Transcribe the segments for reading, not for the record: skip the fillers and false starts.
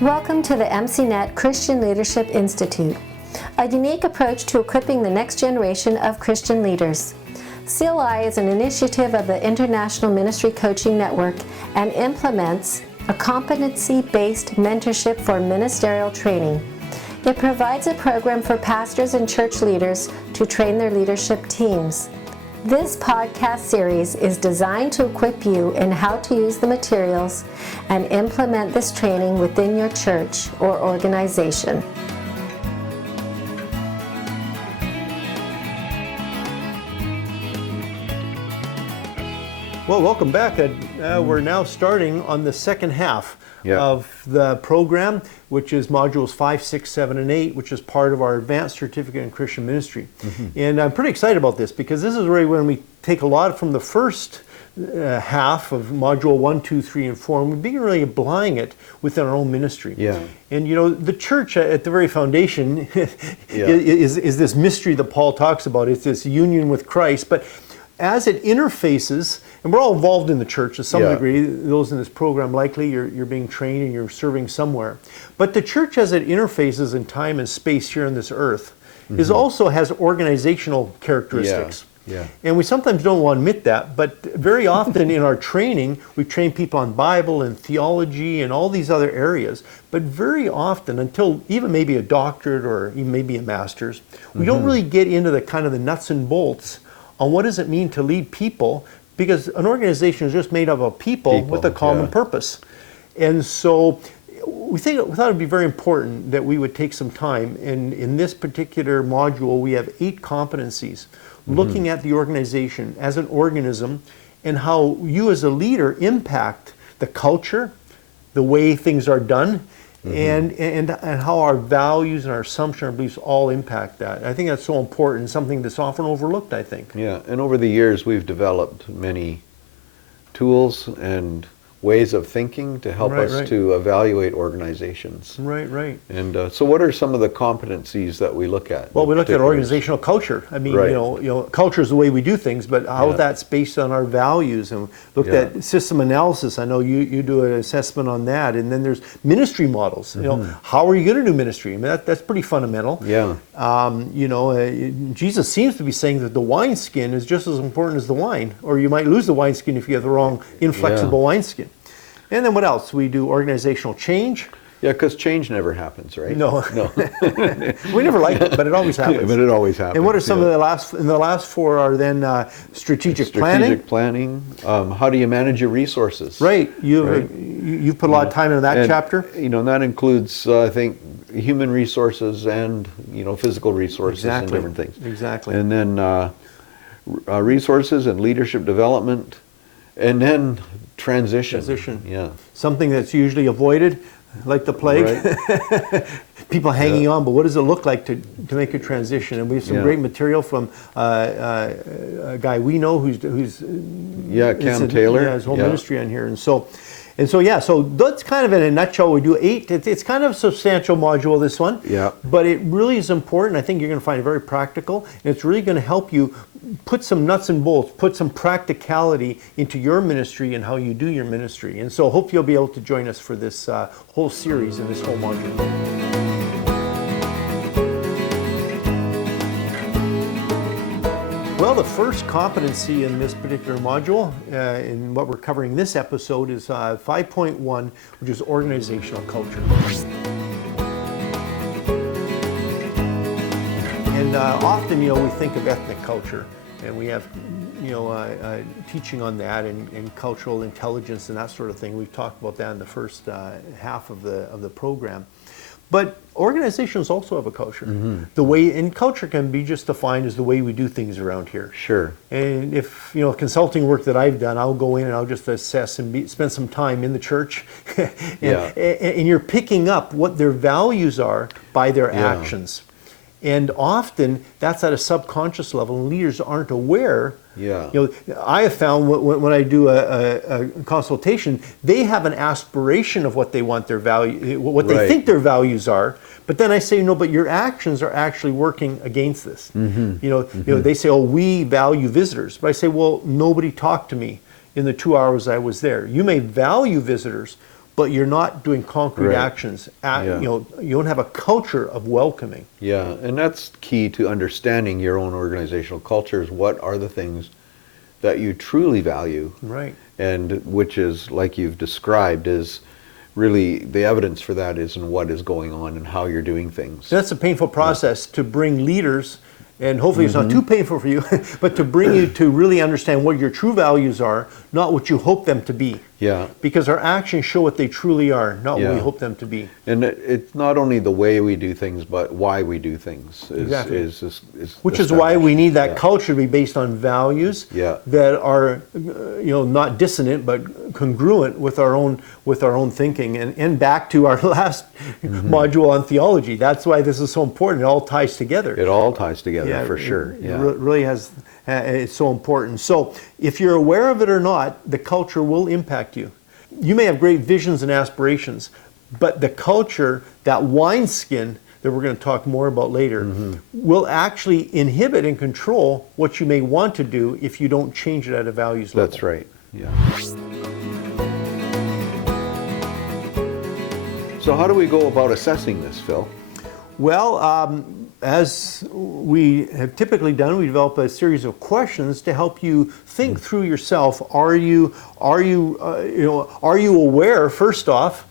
Welcome to the MCNet Christian Leadership Institute, a unique approach to equipping the next generation of Christian leaders. CLI is an initiative of the International Ministry Coaching Network and implements a competency-based mentorship for ministerial training. It provides a program for pastors and church leaders to train their leadership teams. This podcast series is designed to equip you in how to use the materials and implement this training within your church or organization. Well, welcome back. We're now starting on the second half of the program, which is modules 5, 6, 7, and 8, which is part of our Advanced Certificate in Christian Ministry. And I'm pretty excited about this because this is really when we take a lot from the first half of module 1, 2, 3, and 4, and we begin really applying it within our own ministry. And you know, the church at the very foundation is this mystery that Paul talks about. It's this union with Christ, but as it interfaces, and we're all involved in the church to some degree, those in this program likely you're being trained and you're serving somewhere. But the church as it interfaces in time and space here on this earth is also has organizational characteristics. And we sometimes don't want to admit that, but very often in our training, we train people on Bible and theology and all these other areas. But very often, until even maybe a doctorate or even maybe a master's, we don't really get into the kind of the nuts and bolts on what does it mean to lead people, because an organization is just made up of people with a common purpose. And so we thought it would be very important that we would take some time, and in this particular module we have 8 competencies looking at the organization as an organism and how you as a leader impact the culture, the way things are done, and how our values and our assumptions, our beliefs all impact that. I think that's so important, something that's often overlooked, I think. Yeah, and over the years we've developed many tools and ways of thinking to help us to evaluate organizations. And so what are some of the competencies that we look at? Well, we look at organizational culture. I mean, you know, culture is the way we do things, but how that's based on our values. And looked at system analysis. I know you do an assessment on that. And then there's ministry models. You know, how are you going to do ministry? I mean, that's pretty fundamental. You know, Jesus seems to be saying that the wineskin is just as important as the wine, or you might lose the wineskin if you have the wrong inflexible wineskin. And then what else? We do organizational change. Yeah, because change never happens, right? No. We never like it, but it always happens. But it always happens. And what are some of the last 4 are then strategic planning. Strategic planning. How do you manage your resources? You've put a lot of time into that chapter. You know, and that includes, I think, human resources and, you know, physical resources and different things. And then resources and leadership development. And then transition. Something that's usually avoided, like the plague. People hanging on, but what does it look like to make a transition? And we have some great material from a guy we know who's Cam Taylor. His whole ministry on here. And so that's kind of in a nutshell. We do 8. It's kind of a substantial module, this one. But it really is important. I think you're going to find it very practical, and it's really going to help you put some nuts and bolts, put some practicality into your ministry and how you do your ministry. And so I hope you'll be able to join us for this whole series and this whole module. Well, the first competency in this particular module, in what we're covering this episode, is 5.1, which is organizational culture. And often, you know, we think of ethnic culture, and we have, you know, teaching on that and cultural intelligence and that sort of thing. We've talked about that in the first half of the program. But organizations also have a culture. The way, and culture can be just defined as the way we do things around here. And if, you know, consulting work that I've done, I'll go in and I'll just assess and spend some time in the church. And you're picking up what their values are by their actions. And often that's at a subconscious level, and leaders aren't aware. Yeah. I have found when I do a consultation, they have an aspiration of what they want their value, what they think their values are. But then I say, no, but your actions are actually working against this. They say, oh, we value visitors. But I say, well, nobody talked to me in the 2 hours I was there. You may value visitors, but you're not doing concrete actions. You don't have a culture of welcoming. Yeah, and that's key to understanding your own organizational cultures. What are the things that you truly value? Right. And which is, like you've described, is really the evidence for that is in what is going on and how you're doing things. So that's a painful process to bring leaders, and hopefully it's not too painful for you, but to bring you to really understand what your true values are, not what you hope them to be. Yeah. Because our actions show what they truly are, not what we hope them to be. And it's not only the way we do things, but why we do things. Which is why we need that culture to be based on values that are, not dissonant but congruent with our own thinking. And back to our last module on theology. That's why this is so important. It all ties together. It all ties together, for sure. It really has. It's so important. So if you're aware of it or not, the culture will impact you. You may have great visions and aspirations, but the culture, that wineskin that we're going to talk more about later, will actually inhibit and control what you may want to do if you don't change it at a values level. That's right. Yeah. So how do we go about assessing this, Phil? Well, as we have typically done, we develop a series of questions to help you think through yourself. Are you aware, first off,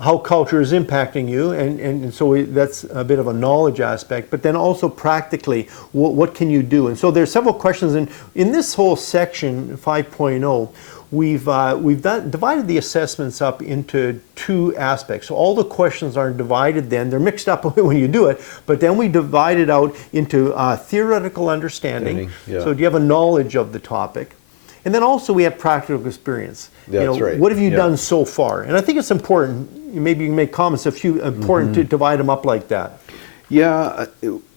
how culture is impacting you, and so that's a bit of a knowledge aspect. But then also practically, what can you do? And so there's several questions, and in this whole section 5.0. We've divided the assessments up into two aspects. So all the questions aren't divided then. They're mixed up when you do it, but then we divide it out into theoretical understanding. So do you have a knowledge of the topic? And then also we have practical experience. That's right. What have you done so far? And I think it's important, maybe you can make comments, important to divide them up like that. Yeah,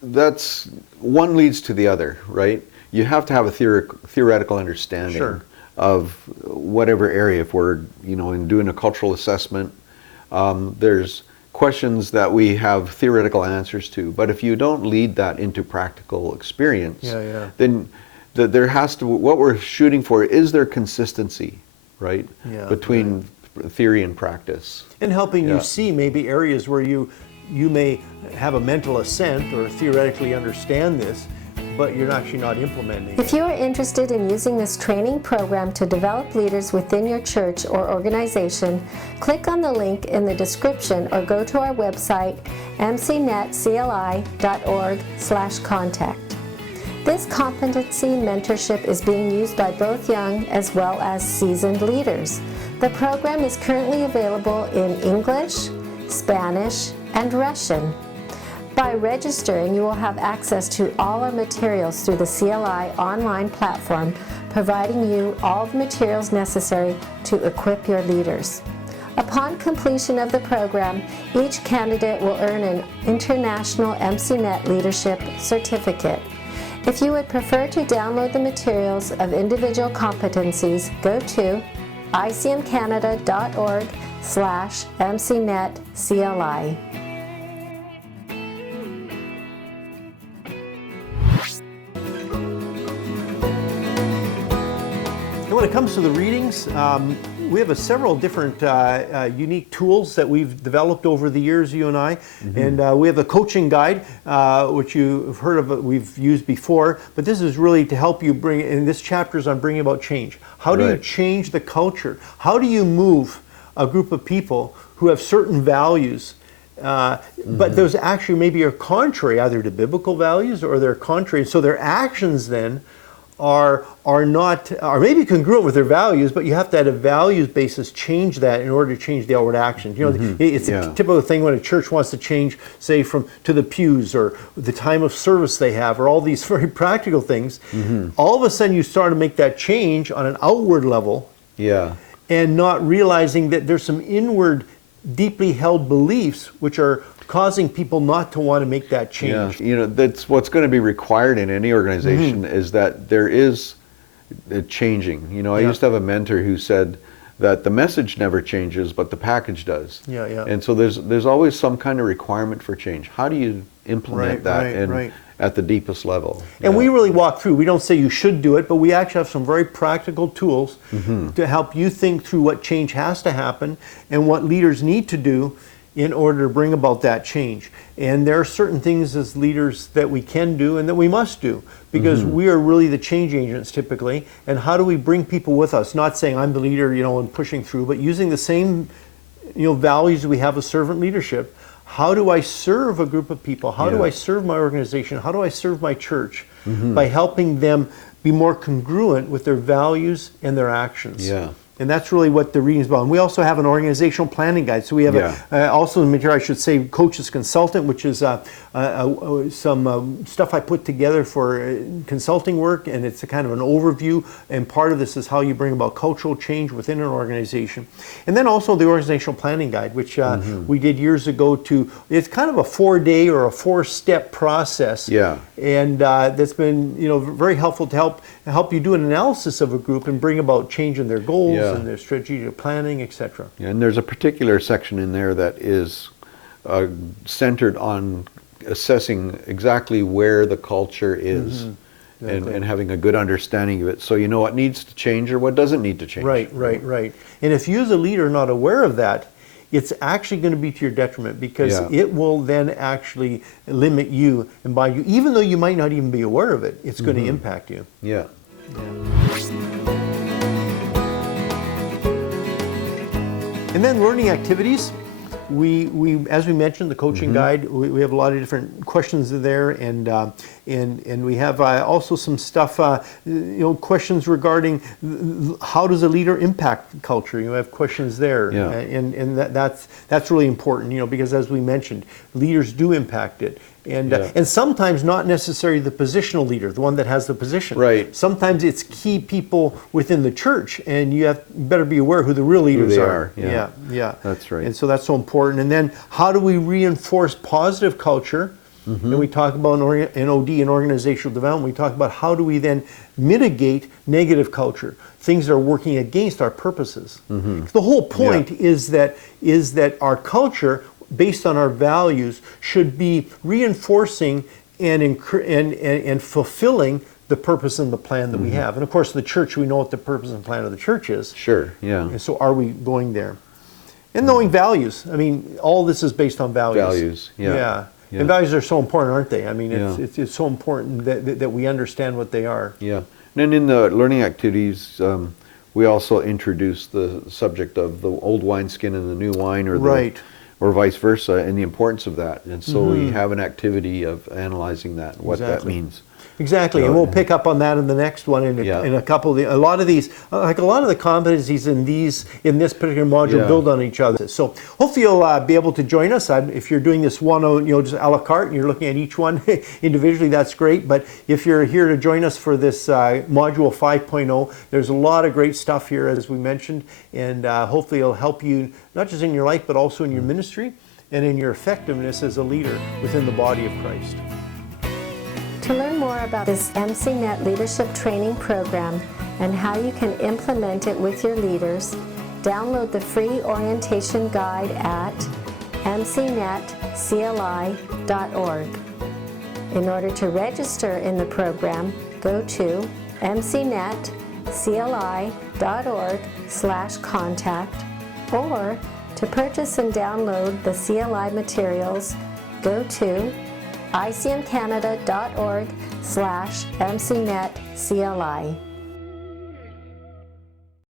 that's one leads to the other, right? You have to have a theoretical understanding of whatever area. If we're in doing a cultural assessment, there's questions that we have theoretical answers to, but if you don't lead that into practical experience, then there has to, what we're shooting for is there consistency, right, between theory and practice, and helping you see maybe areas where you may have a mental assent or theoretically understand this, but you're actually not implementing. If you are interested in using this training program to develop leaders within your church or organization, click on the link in the description or go to our website, mcnetcli.org/contact. This competency mentorship is being used by both young as well as seasoned leaders. The program is currently available in English, Spanish, and Russian. By registering, you will have access to all our materials through the CLI online platform, providing you all the materials necessary to equip your leaders. Upon completion of the program, each candidate will earn an International MCNet Leadership Certificate. If you would prefer to download the materials of individual competencies, go to icmcanada.org/MCNetCLI. When it comes to the readings, we have several different unique tools that we've developed over the years, you and I. And we have a coaching guide, which you've heard of, we've used before, but this is really to help you bring, and this chapter is on bringing about change. How do you change the culture? How do you move a group of people who have certain values, but those actually maybe are contrary either to biblical values or they're contrary, so their actions then are maybe congruent with their values, but you have to, at a values basis, change that in order to change the outward actions. It's a typical thing when a church wants to change, say, to the pews or the time of service they have, or all these very practical things. All of a sudden, you start to make that change on an outward level, and not realizing that there's some inward deeply held beliefs which are causing people not to want to make that change. Yeah, you know, that's what's going to be required in any organization is that there is changing. You know, I used to have a mentor who said that the message never changes, but the package does. Yeah, yeah. And so there's always some kind of requirement for change. How do you implement that at the deepest level? And we really walk through. We don't say you should do it, but we actually have some very practical tools to help you think through what change has to happen and what leaders need to do in order to bring about that change. And there are certain things as leaders that we can do and that we must do, because we are really the change agents typically. And how do we bring people with us? Not saying I'm the leader, you know, and pushing through, but using the same, you know, values we have of servant leadership. How do I serve a group of people? How do I serve my organization? How do I serve my church? By helping them be more congruent with their values and their actions. Yeah. And that's really what the reading is about. And we also have an organizational planning guide. So we have also the material, I should say, Coach's Consultant, which is some stuff I put together for consulting work, and it's a kind of an overview. And part of this is how you bring about cultural change within an organization. And then also the organizational planning guide, which we did years ago. It's kind of a 4-day or a 4-step process. Yeah. And that's been, you know, very helpful to help you do an analysis of a group and bring about change in their goals and their strategic planning, etc. Yeah, and there's a particular section in there that is centered on assessing exactly where the culture is and having a good understanding of it, so you know what needs to change or what doesn't need to change. Right. And if you as a leader are not aware of that, it's actually going to be to your detriment, because it will then actually limit you and bind you. Even though you might not even be aware of it, it's going to impact you. Yeah. And then learning activities. We as we mentioned, the coaching guide, we have a lot of different questions there, and we have also some stuff, you know, questions regarding how does a leader impact culture. You have questions there, and that's really important, you know, because as we mentioned, leaders do impact it. And sometimes not necessarily the positional leader, the one that has the position. Right. Sometimes it's key people within the church, and you better be aware who the real leaders are. Yeah. That's right. And so that's so important. And then how do we reinforce positive culture? And we talk about in OD, in organizational development, we talk about how do we then mitigate negative culture, things that are working against our purposes. The whole point is that our culture, based on our values, should be reinforcing and fulfilling the purpose and the plan that we have. And of course, the church, we know what the purpose and plan of the church is. Sure, yeah. And so are we going there? And knowing values. I mean, all this is based on values. Values, yeah. And values are so important, aren't they? I mean, it's so important that we understand what they are. Yeah. And then in the learning activities, we also introduce the subject of the old wineskin and the new wine, or vice versa, and the importance of that. And so we have an activity of analyzing that, what that means. Exactly, and we'll pick up on that in the next one in a couple of a lot of these, like a lot of the competencies in this particular module build on each other. So hopefully you'll be able to join us. If you're doing this one, you know, just a la carte, and you're looking at each one individually, that's great. But if you're here to join us for this module 5.0, there's a lot of great stuff here, as we mentioned, and hopefully it'll help you not just in your life, but also in your ministry and in your effectiveness as a leader within the body of Christ. To learn more about this MCNet Leadership Training Program and how you can implement it with your leaders, download the free orientation guide at mcnetcli.org. In order to register in the program, go to mcnetcli.org/contact, or to purchase and download the CLI materials, go to icmcanada.org/MCNetCLI.